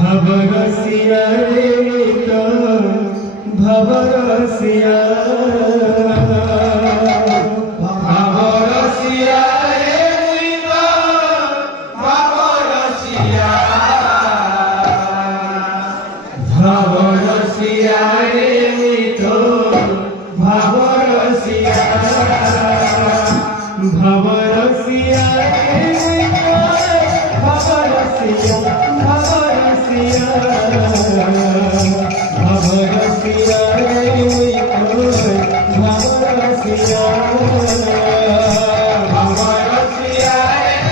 भवरसिया रे तो भवरसिया भवरसिया रे तो भवरसिया भवरसिया रे तो भवरसिया भवरसिया भवरसिया भवरसिया भवरसिया भवरसिया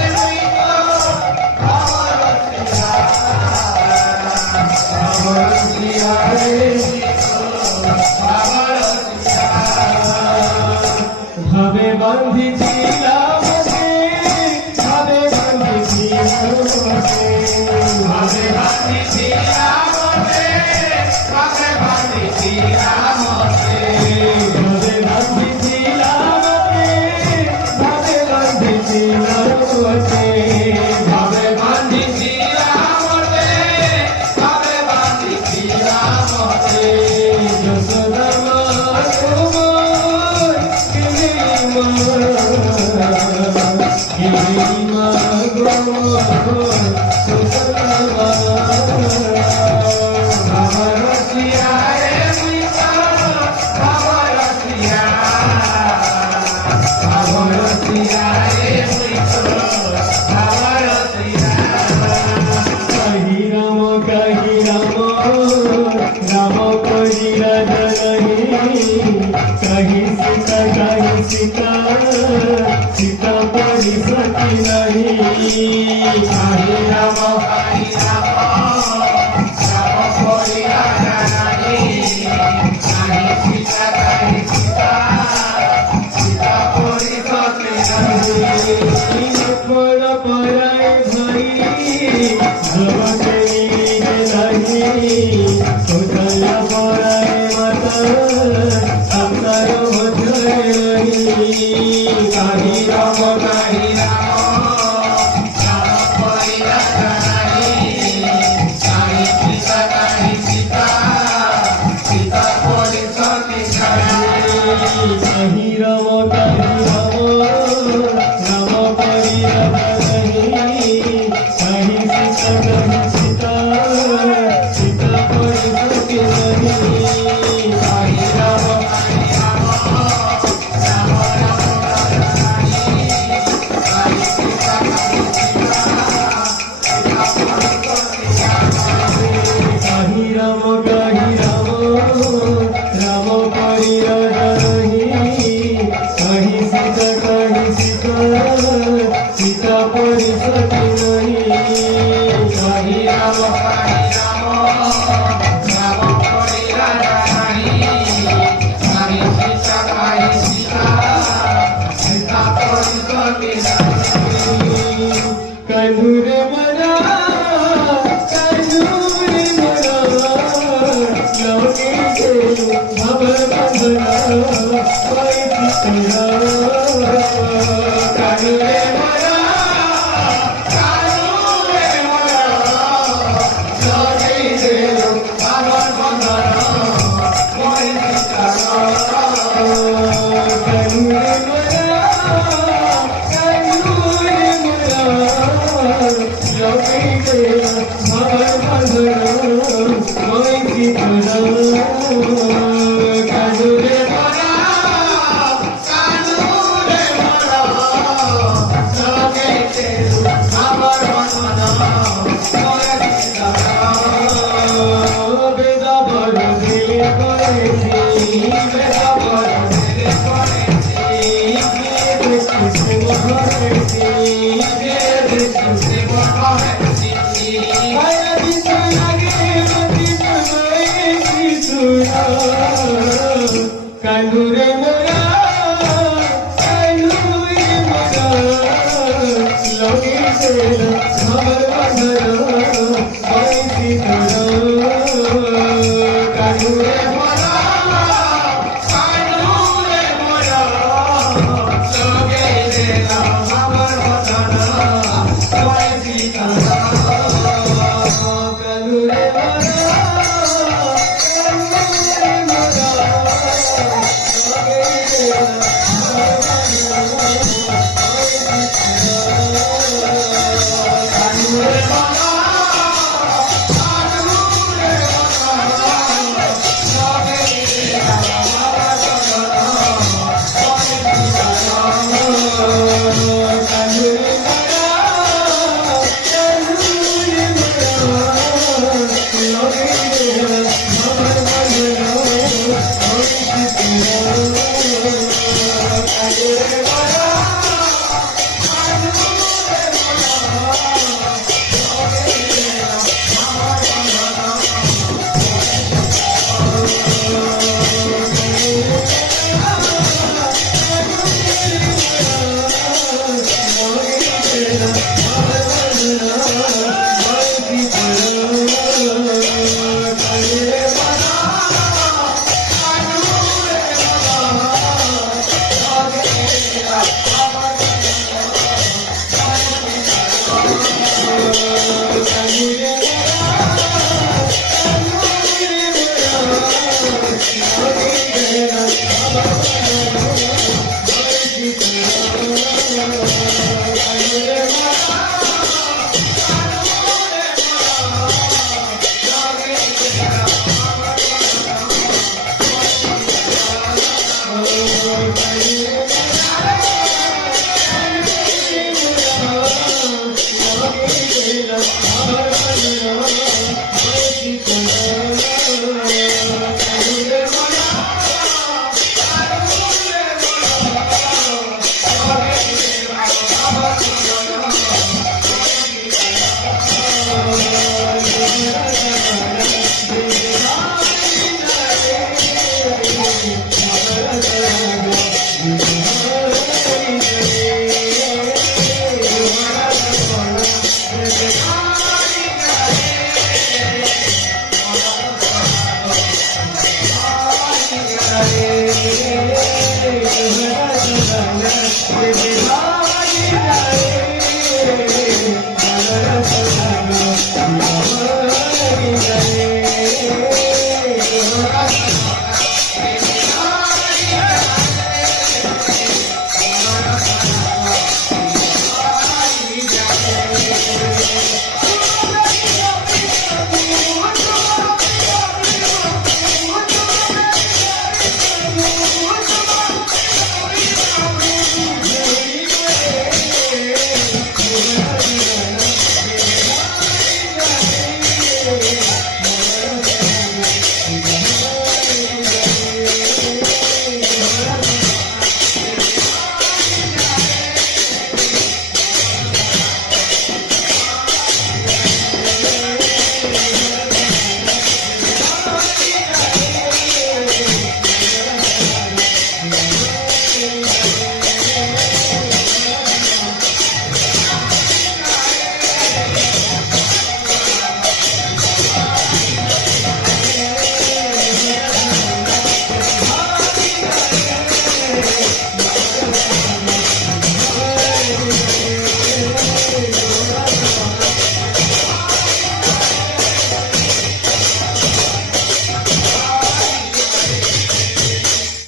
भावे बांधी जिला भावे बांधी जिला भावे बांधी जिला भावे बांधी जिला भावे बांधी जिला भावे बांधी जिला भावे बांधी जिला भावे बांधी जिला जसोदा सीता सीता पड़ी सकी नहीं काही राम पड़ी राजा नहीं काही सीता सीता सीता पड़ी सकी नहीं पर पराए भाई जगते नहीं सोचला पराए माता संसार काही राम पड़ी राजा नहीं काही सीता सीता सीता पड़ी सती काही राम राम पड़ी राजा नहीं काही सीता सीता सीता पड़ी सती काही राम कंधुरे मरा कंधुरे मरा लौटे से भवर बंधना कोई तेरा कंधुरे मरा लौटे से भवर बंधना कोई तेरा कंधुरे कंधुरे मोरा कंधुरे मोरा लौटे से भवर बंधना कोई तेरा कंधुरे मोरा लौटे से भवर बंधना जय सीताराम